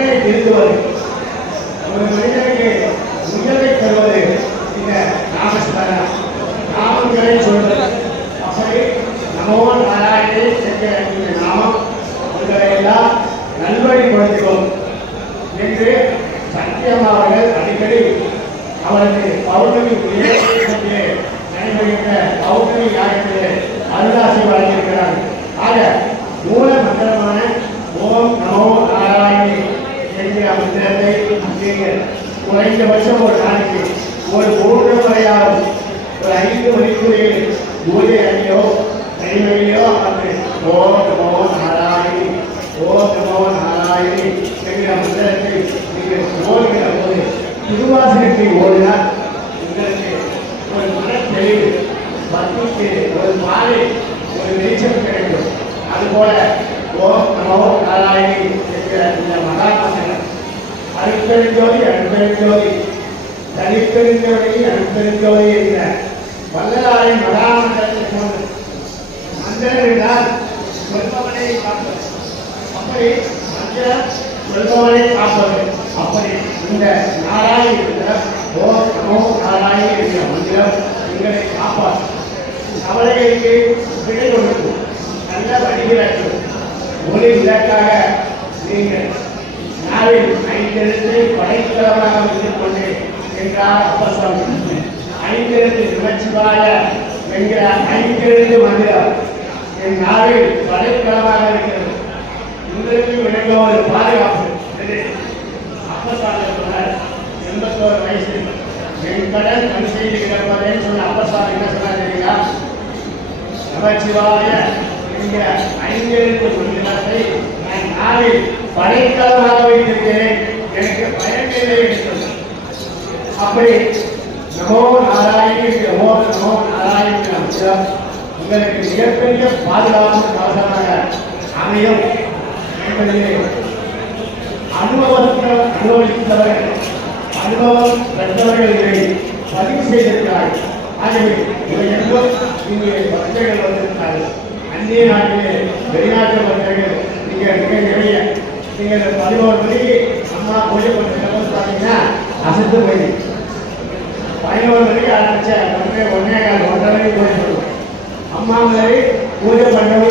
மனிதனை திருத்துவது, ஒரு மனிதனுக்கு உயர்வை தருவது இந்த நாமஸ்மரணம், நாமங்களை சொல்வது. அப்படி நமோ நாராயணே என்கிற இந்த நாமம் உங்களை எல்லாம் நல்வழிப்படுத்துவோம் என்று சத்தியம்மா அவர்கள் அடிக்கடி அவரது பௌர்ணமி நடைபெறுகின்ற பௌர்ணமி யாகத்திலே அருளாசி வழங்கியிருக்கிறார். ஆக மூல மந்திரமான ஓம் நமோ நாராயணே என்கிற மந்திரத்தை நீங்கள் குறைந்தபட்சம் ஒரு நாளைக்கு ஒரு 3 முறையாவது ஒரு 5 மணிக்குரிய பூஜை அணியோ கைமையிலோ அமர்ந்து ஓம் நமோ நாராயணி ஓம் நமோ நாராயணி என்கிற மந்திரத்தை நீங்கள் ஓடுகிற போது திருவாசகத்தை ஓடினால் உங்களுக்கு ஒரு மன தெளிவு, பக்திக்கு ஒரு மாலை, ஒரு வெளிச்சம் கிடைக்கும். அதுபோல ஓம் நமோ நாராயணி என்கிற இந்த மகாமந்திரம் அருட்பெருஞ்சோதி அருட்பெருஞ்சோதி தனிப்பெருஞ்சோதி அருட்பெருஞ்சோதி என்கிற வள்ளலாரின் மகாமந்திரத்தை போன்று மந்திரம் என்றால் சொல்பவனை காப்பது. அப்படி மந்திரம் சொல்பவனை காப்பது. அப்படி இந்த நாராயண ஓம் நமோ நாராயண என்கிற மந்திரம் எங்களை காப்பாற்று, கவலைகளுக்கு விடை கொடுக்கும், நல்ல வழிவிலக்கும். ஒளி விளக்காக நீங்கள் நாளில் 5 எழுத்தை படைத்தளமாக வைத்துக் கொண்டு என்றார் அப்பசாமி. 5 எழுத்து நமச்சிவாய என்கிற 5 எழுத்து மந்திரம் என் நாளில் படைத்தளமாக இருக்கிறது. உங்களுக்கு விளக்க ஒரு பாதுகாப்பு. அப்பசாமி 81 வயசு என் கடன் கண் செய்து கிடப்பதேன்னு சொன்ன அப்பசாமி என்ன சொன்னார் தெரியுங்களா? நமச்சிவாய என்கிற 5 எழுத்து மந்திரத்தை நான் நாளில் படைத்தளமாக வைத்திருக்கிறேன், எனக்கு பயனில்லை என்று சொன்னார். அப்படி நமோ நாராயணி ஓம் நமோ நாராயணி மந்திரம் உங்களுக்கு மிகப்பெரிய பாதுகாப்பு கவசமாக அமையும் என்பதிலே அனுபவித்தவர்கள் அனுபவம் பெற்றவர்கள் இதை பதிவு செய்திருக்கிறார்கள். ஆகவே இவையெல்லாம் இங்கே பக்தர்கள் வந்திருக்கிறார்கள். அந்நிய நாட்டிலே வெளிநாட்டு பக்தர்கள் நீங்கள் மிக நிறைய நீங்கள் 11 மணிக்கு அம்மா பூஜை பண்ணுறது பார்த்தீங்கன்னா அசத்து போயிடுது. 11 மணிக்கு ஆரம்பிச்ச 1:15 1:30 பூஜை பண்ணுவோம். அம்மா மாதிரி பூஜை பண்ணவும்